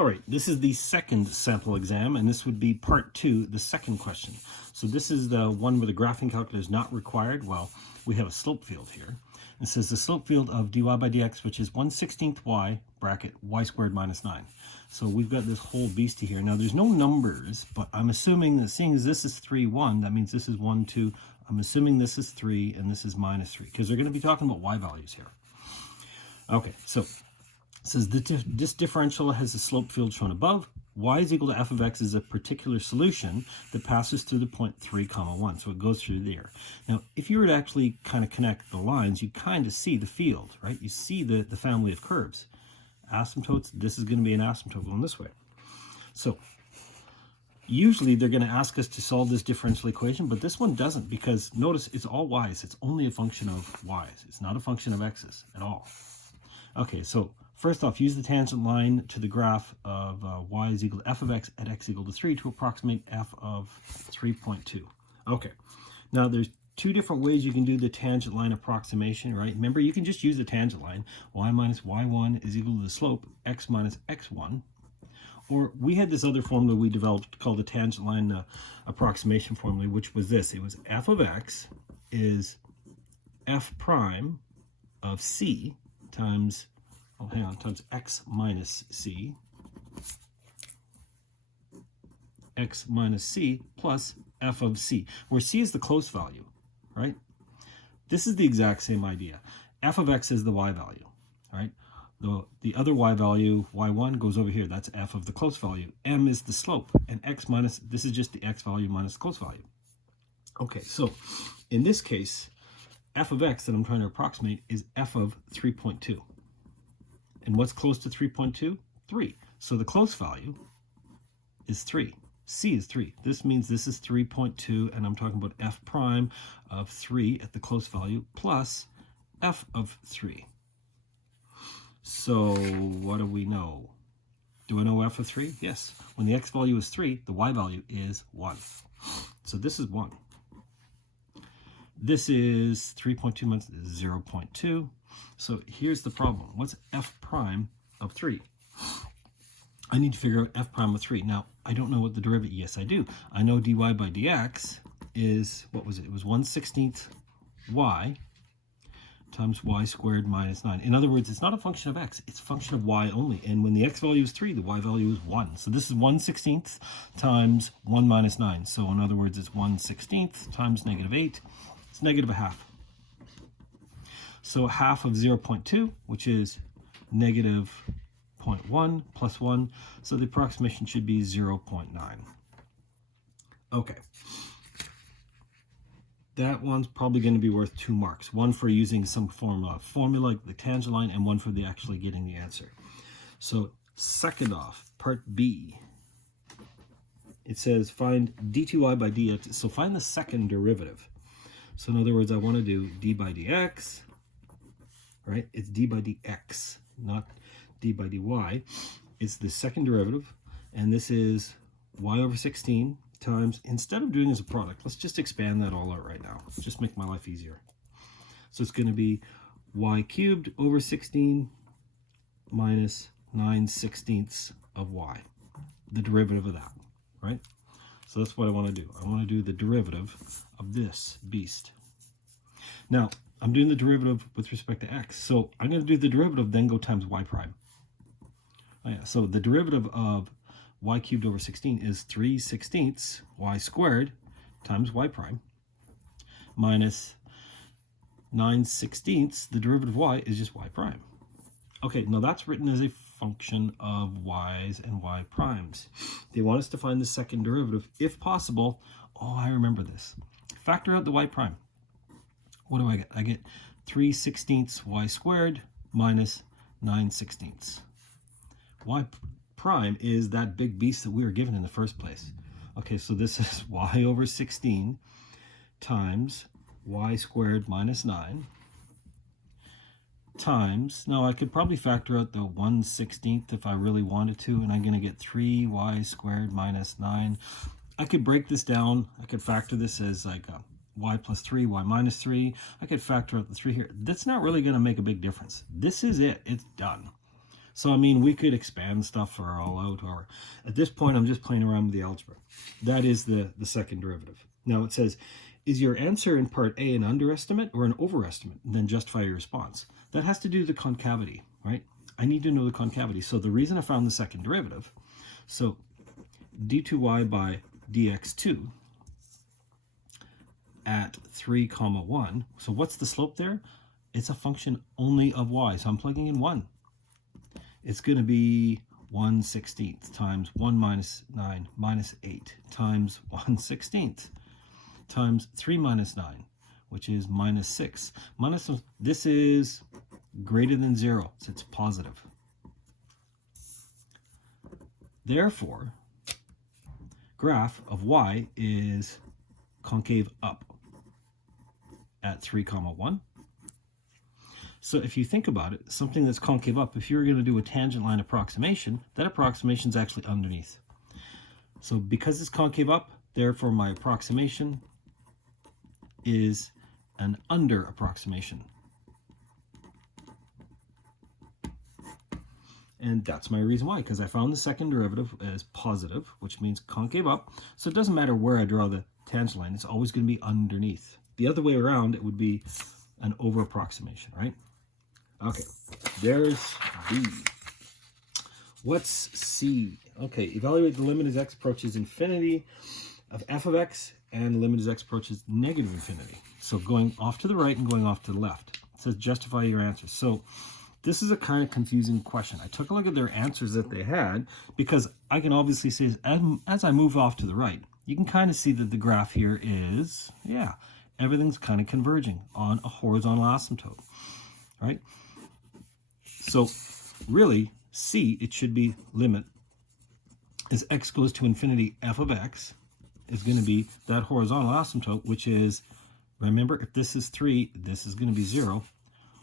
All right, this is the second sample exam, and this would be part 2, the second question. So this is the one where the graphing calculator is not required. Well, we have a slope field here. It says the slope field of dy by dx, which is 1/16 y, bracket, y squared minus 9. So we've got this whole beastie here. Now, there's no numbers, but I'm assuming that seeing as this is 3, 1, that means this is 1, 2. I'm assuming this is 3, and this is minus 3, because they're going to be talking about y values here. Okay, so it says this differential has the slope field shown above. Y is equal to f of x is a particular solution that passes through the point 3, 1. So it goes through there. Now, if you were to actually kind of connect the lines, you kind of see the field, right? You see the family of curves. Asymptotes, this is going to be an asymptote going this way. So usually they're going to ask us to solve this differential equation, but this one doesn't, because notice it's all y's. It's only a function of y's. It's not a function of x's at all. Okay, so first off, use the tangent line to the graph of y is equal to f of x at x equal to 3 to approximate f of 3.2. Okay, now there's two different ways you can do the tangent line approximation, right? Remember, you can just use the tangent line. Y minus y1 is equal to the slope x minus x1. Or we had this other formula we developed called the tangent line approximation formula, which was this. It was f of x is f prime of c times, times x minus c, x minus c plus f of c, where c is the close value, right? This is the exact same idea. F of x is the y value, right? The other y value, y1, goes over here. That's f of the close value. M is the slope, and x minus, this is just the x value minus the close value. Okay, so in this case, f of x that I'm trying to approximate is f of 3.2. And what's close to 3.2? 3. So the close value is 3. C is 3. This means this is 3.2, and I'm talking about f prime of 3 at the close value plus f of 3. So what do we know? Do I know f of 3? Yes. When the x value is 3, the y value is 1. So this is 1. This is 3.2 minus 0.2. So here's the problem. What's f prime of 3? I need to figure out f prime of 3. Now, I don't know what the derivative, yes I do. I know dy by dx is, what was it? It was 1/16 y times y squared minus 9. In other words, it's not a function of x, it's a function of y only. And when the x value is 3, the y value is 1. So this is 1/16 times 1 minus 9. So in other words, it's 1/16 times -8. It's negative a half. So half of 0.2, which is negative 0.1 plus 1. So the approximation should be 0.9. Okay. That one's probably going to be worth 2 marks. One for using some formula like the tangent line, and one for the actually getting the answer. So second off, part B. It says find dy by dx. So find the second derivative. So in other words, I want to do d by dx, right? It's d by dx, not d by dy. It's the second derivative, and this is y over 16 times, instead of doing it as a product, let's just expand that all out right now. Just make my life easier. So it's going to be y cubed over 16 minus 9/16 of y, the derivative of that, right? So that's what I want to do. I want to do the derivative of this beast. Now, I'm doing the derivative with respect to x. So I'm going to do the derivative, then go times y prime. Oh yeah, so the derivative of y cubed over 16 is 3/16 y squared times y prime minus 9/16. The derivative of y is just y prime. Okay, now that's written as a function of y's and y primes. They want us to find the second derivative, if possible. Oh, I remember this. Factor out the y prime. What do I get? I get 3/16 y squared minus 9/16. Y prime is that big beast that we were given in the first place. Okay, so this is y over 16 times y squared minus 9 times, now I could probably factor out the 1/16 if I really wanted to, and I'm going to get 3y squared minus 9. I could break this down. I could factor this as like y plus 3, y minus 3. I could factor out the 3 here. That's not really going to make a big difference. This is it. It's done. So, I mean, we could expand stuff or all out, or at this point, I'm just playing around with the algebra. That is the second derivative. Now it says, is your answer in part A an underestimate or an overestimate? And then justify your response. That has to do with the concavity, right? I need to know the concavity. So the reason I found the second derivative, so d2y by dx2 at 3, 1. So what's the slope there? It's a function only of y. So I'm plugging in 1. It's going to be 1/16 times 1 minus 9 minus 8 times 1/16 times 3 minus 9, which is minus 6. This is greater than 0, so it's positive. Therefore, graph of y is concave up at 3, 1. So if you think about it, something that's concave up, if you're going to do a tangent line approximation, that approximation is actually underneath. So because it's concave up, therefore my approximation is an under approximation. And that's my reason why, because I found the second derivative as positive, which means concave up. So it doesn't matter where I draw the tangent line, it's always going to be underneath. The other way around, it would be an over approximation, right? Okay, there's B. What's C? Okay, evaluate the limit as x approaches infinity of f of x and limit as x approaches negative infinity. So going off to the right and going off to the left. It says justify your answers. So this is a kind of confusing question. I took a look at their answers that they had because I can obviously say as I move off to the right, you can kind of see that the graph here is, yeah, everything's kind of converging on a horizontal asymptote, right? So really, C, it should be limit as x goes to infinity, f of x is going to be that horizontal asymptote, which is, remember, if this is 3, this is going to be 0.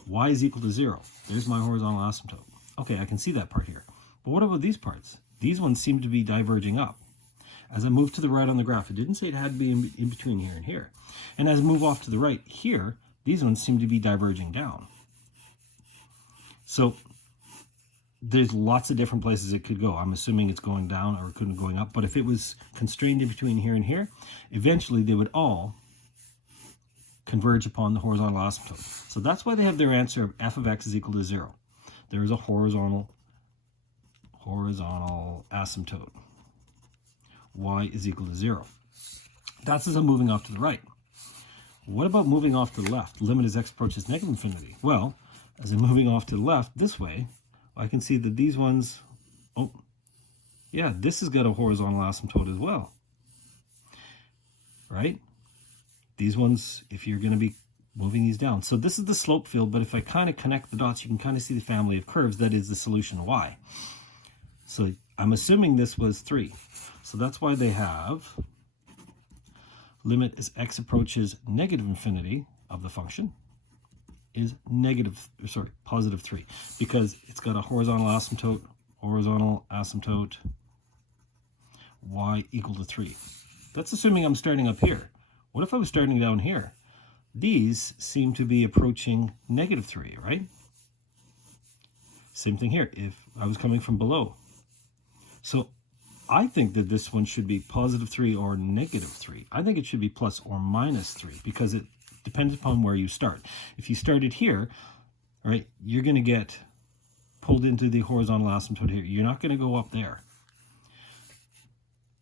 Y is equal to 0. There's my horizontal asymptote. Okay, I can see that part here. But what about these parts? These ones seem to be diverging up. As I move to the right on the graph, it didn't say it had to be in between here and here. And as I move off to the right here, these ones seem to be diverging down. So there's lots of different places it could go. I'm assuming it's going down or it couldn't going up. But if it was constrained in between here and here, eventually they would all converge upon the horizontal asymptote. So that's why they have their answer of f of x is equal to 0. There is a horizontal asymptote. Y is equal to 0. That's as I'm moving off to the right. What about moving off to the left? Limit as x approaches negative infinity. Well, as I'm moving off to the left this way, I can see that these ones, oh, yeah, this has got a horizontal asymptote as well, right? These ones, if you're going to be moving these down. So this is the slope field, but if I kind of connect the dots, you can kind of see the family of curves. That is the solution y. So I'm assuming this was 3. So that's why they have limit as x approaches negative infinity of the function is positive 3, because it's got a horizontal asymptote, y equal to 3. That's assuming I'm starting up here. What if I was starting down here? These seem to be approaching negative 3, right? Same thing here, if I was coming from below. So I think that this one should be positive 3 or negative 3. I think it should be plus or minus 3, because it depends upon where you start. If you started here, all right, you're going to get pulled into the horizontal asymptote here. You're not going to go up there.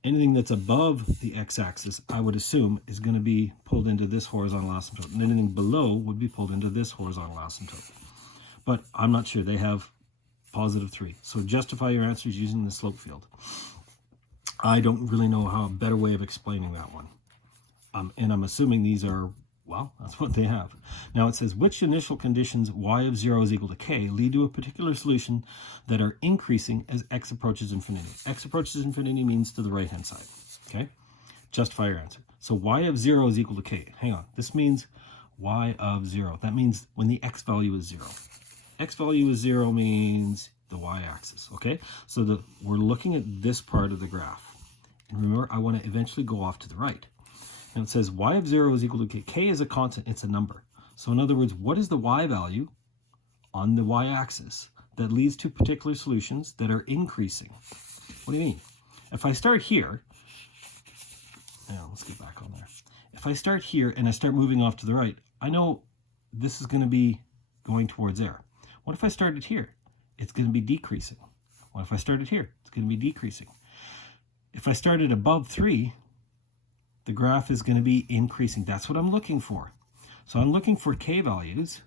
Anything that's above the x-axis, I would assume, is going to be pulled into this horizontal asymptote. And anything below would be pulled into this horizontal asymptote. But I'm not sure. They have positive 3. So justify your answers using the slope field. I don't really know how a better way of explaining that one. And I'm assuming these are, well, that's what they have. Now it says, which initial conditions y of 0 is equal to k lead to a particular solution that are increasing as x approaches infinity? X approaches infinity means to the right-hand side, okay? Justify your answer. So y of 0 is equal to k. Hang on, this means y of 0. That means when the x value is 0. X value is 0 means the y-axis, okay? So we're looking at this part of the graph. And remember, I want to eventually go off to the right. And it says y of 0 is equal to k. K is a constant, it's a number. So in other words, what is the y value on the y-axis that leads to particular solutions that are increasing. What do you mean? If I start here, now let's get back on there. If I start here and I start moving off to the right, I know this is going to be going towards there. What if I started here? It's going to be decreasing. What if I started here? It's going to be decreasing. If I started above 3, the graph is going to be increasing. That's what I'm looking for. So I'm looking for k values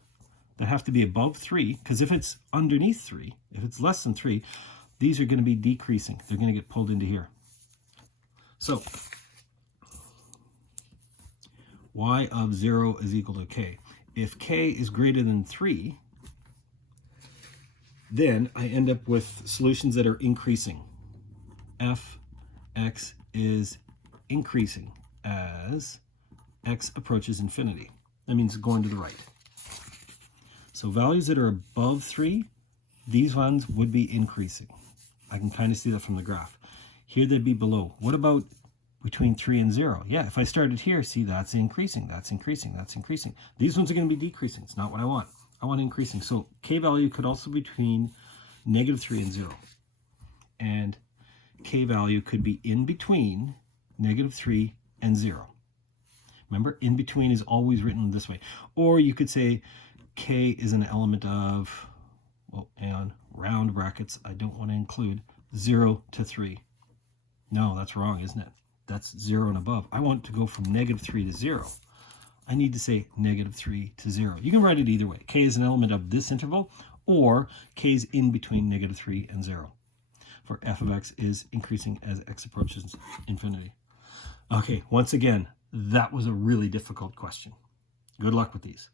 that have to be above 3, because if it's underneath 3, if it's less than 3, these are going to be decreasing. They're going to get pulled into here. So y of 0 is equal to k. If k is greater than 3, then I end up with solutions that are increasing. Fx is increasing as x approaches infinity. That means going to the right. So values that are above 3, these ones would be increasing. I can kind of see that from the graph. Here they'd be below. What about between 3 and 0? Yeah, if I started here, see, that's increasing, that's increasing, that's increasing. These ones are going to be decreasing. It's not what I want. I want increasing. So k value could also be between -3 and 0. And k value could be in between -3 and 0. Remember, in between is always written this way. Or you could say k is an element of, well, and round brackets, I don't want to include 0 to 3. No, that's wrong, isn't it? That's 0 and above. I want to go from -3 to 0. I need to say -3 to 0. You can write it either way. K is an element of this interval, or k is in between -3 and 0. For f of x is increasing as x approaches infinity. Okay, once again, that was a really difficult question. Good luck with these.